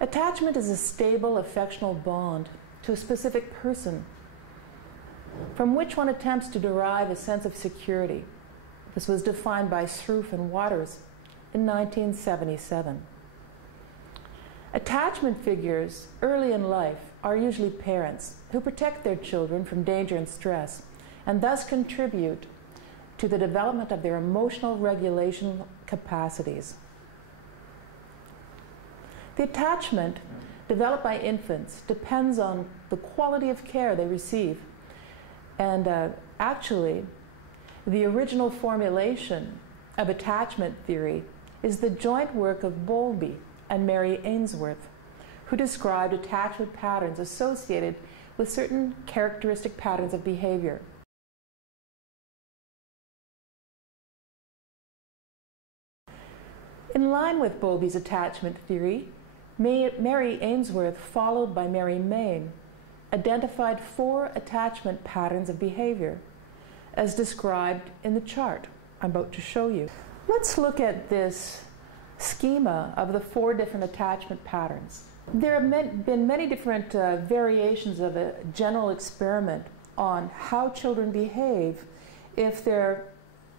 Attachment is a stable, affectional bond to a specific person from which one attempts to derive a sense of security. This was defined by Sroufe and Waters in 1977. Attachment figures early in life are usually parents who protect their children from danger and stress and thus contribute to the development of their emotional regulation capacities. The attachment developed by infants depends on the quality of care they receive. And actually, the original formulation of attachment theory is the joint work of Bowlby and Mary Ainsworth, who described attachment patterns associated with certain characteristic patterns of behavior. In line with Bowlby's attachment theory, Mary Ainsworth, followed by Mary Main, identified 4 attachment patterns of behavior, as described in the chart I'm about to show you. Let's look at this schema of the 4 different attachment patterns. There have been many different variations of a general experiment on how children behave if they're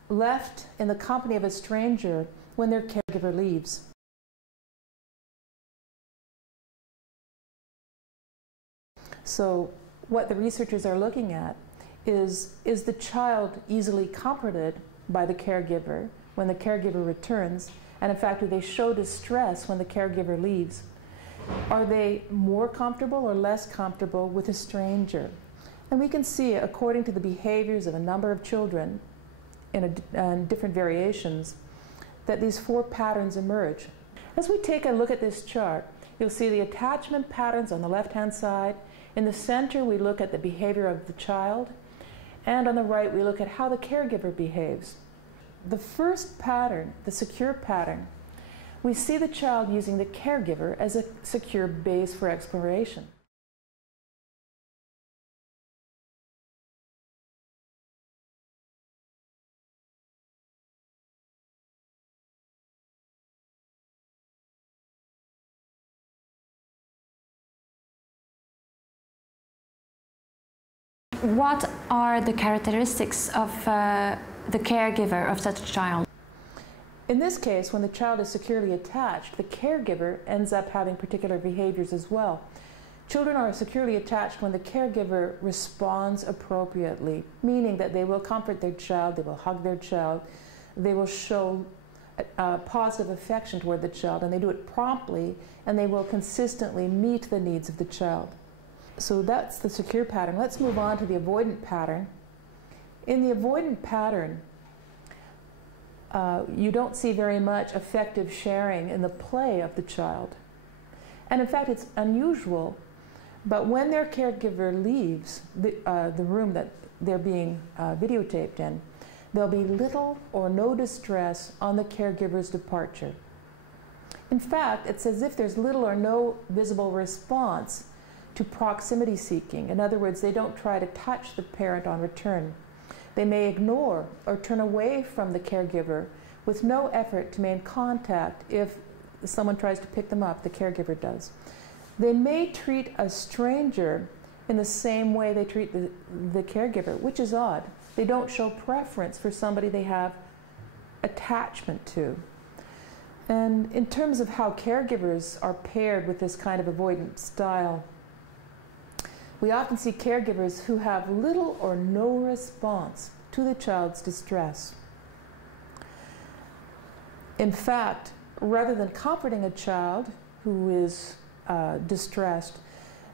left in the company of a stranger when their caregiver leaves. So what the researchers are looking at is the child easily comforted by the caregiver when the caregiver returns? And in fact, do they show distress when the caregiver leaves? Are they more comfortable or less comfortable with a stranger? And we can see, according to the behaviors of a number of children in different variations, that these 4 patterns emerge. As we take a look at this chart, you'll see the attachment patterns on the left-hand side. In the center, we look at the behavior of the child. And on the right, we look at how the caregiver behaves. The first pattern, the secure pattern, we see the child using the caregiver as a secure base for exploration. What are the characteristics of the caregiver of such a child? In this case, when the child is securely attached, the caregiver ends up having particular behaviors as well. Children are securely attached when the caregiver responds appropriately, meaning that they will comfort their child, they will hug their child, they will show positive affection toward the child, and they do it promptly, and they will consistently meet the needs of the child. So that's the secure pattern. Let's move on to the avoidant pattern. In the avoidant pattern, you don't see very much affective sharing in the play of the child. And in fact, it's unusual, but when their caregiver leaves the room that they're being videotaped in, there'll be little or no distress on the caregiver's departure. In fact, it's as if there's little or no visible response to proximity seeking. In other words, they don't try to touch the parent on return. They may ignore or turn away from the caregiver with no effort to maintain contact. If someone tries to pick them up, the caregiver does. They may treat a stranger in the same way they treat the caregiver, which is odd. They don't show preference for somebody they have attachment to. And in terms of how caregivers are paired with this kind of avoidant style, we often see caregivers who have little or no response to the child's distress. In fact, rather than comforting a child who is distressed,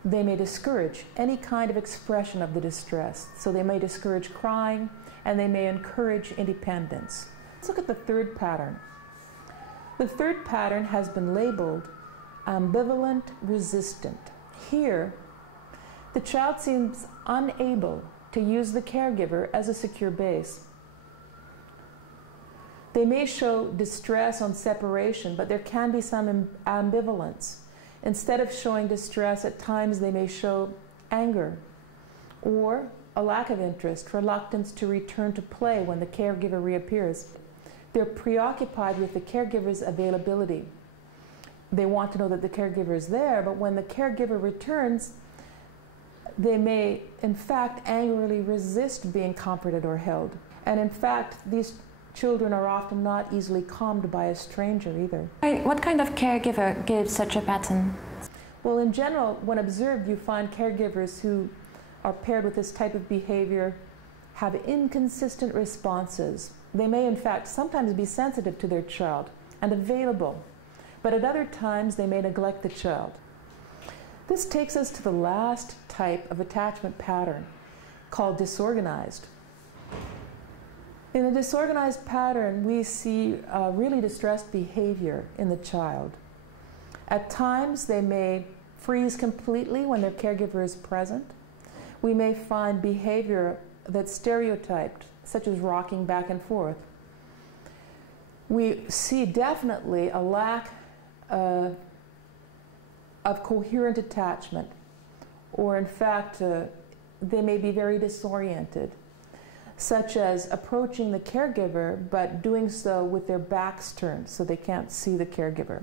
they may discourage any kind of expression of the distress. So they may discourage crying, and they may encourage independence. Let's look at the third pattern. The third pattern has been labeled ambivalent resistant. Here, the child seems unable to use the caregiver as a secure base. They may show distress on separation, but there can be some ambivalence. Instead of showing distress, at times they may show anger or a lack of interest, reluctance to return to play when the caregiver reappears. They're preoccupied with the caregiver's availability. they want to know that the caregiver is there, but when the caregiver returns, they may, in fact, angrily resist being comforted or held. And in fact, these children are often not easily calmed by a stranger either. What kind of caregiver gives such a pattern? Well, in general, when observed, you find caregivers who are paired with this type of behavior have inconsistent responses. They may, in fact, sometimes be sensitive to their child and available, but at other times they may neglect the child. This takes us to the last type of attachment pattern, called disorganized. In a disorganized pattern, we see really distressed behavior in the child. At times, they may freeze completely when their caregiver is present. We may find behavior that's stereotyped, such as rocking back and forth. We see definitely a lack of coherent attachment, or in fact, they may be very disoriented, such as approaching the caregiver but doing so with their backs turned so they can't see the caregiver.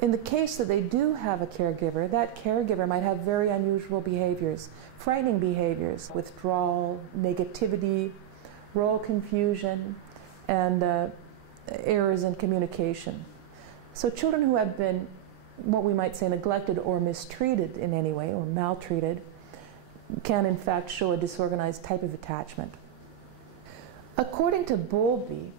In the case that they do have a caregiver, that caregiver might have very unusual behaviors, frightening behaviors, withdrawal, negativity, role confusion, and errors in communication. So children who have been, what we might say, neglected or mistreated in any way, or maltreated, can in fact show a disorganized type of attachment. According to Bowlby,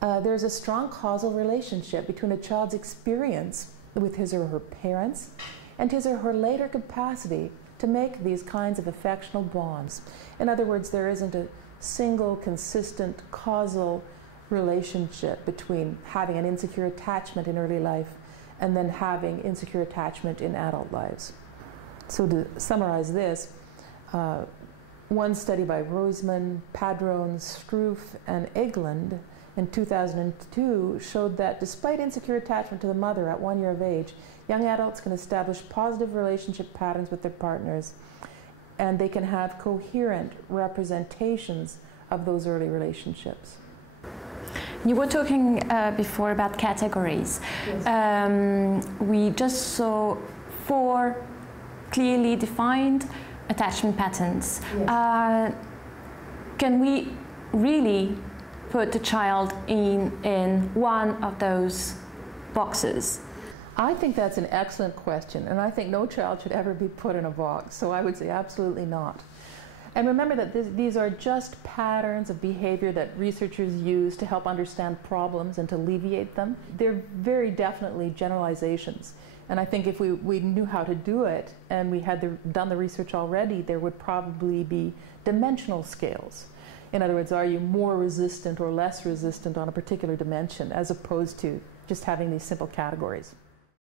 there's a strong causal relationship between a child's experience with his or her parents and his or her later capacity to make these kinds of affectional bonds. In other words, there isn't a single, consistent, causal relationship between having an insecure attachment in early life and then having insecure attachment in adult lives. So to summarize this, one study by Roseman, Padron, Struve, and Egeland in 2002 showed that despite insecure attachment to the mother at 1 year of age, young adults can establish positive relationship patterns with their partners, and they can have coherent representations of those early relationships. You were talking before about categories. Yes. We just saw 4 clearly defined attachment patterns. Yes. Can we really put the child in one of those boxes? I think that's an excellent question, and I think no child should ever be put in a box, so I would say absolutely not. And remember that these are just patterns of behavior that researchers use to help understand problems and to alleviate them. They're very definitely generalizations. And I think if we knew how to do it and we had done the research already, there would probably be dimensional scales. In other words, are you more resistant or less resistant on a particular dimension as opposed to just having these simple categories?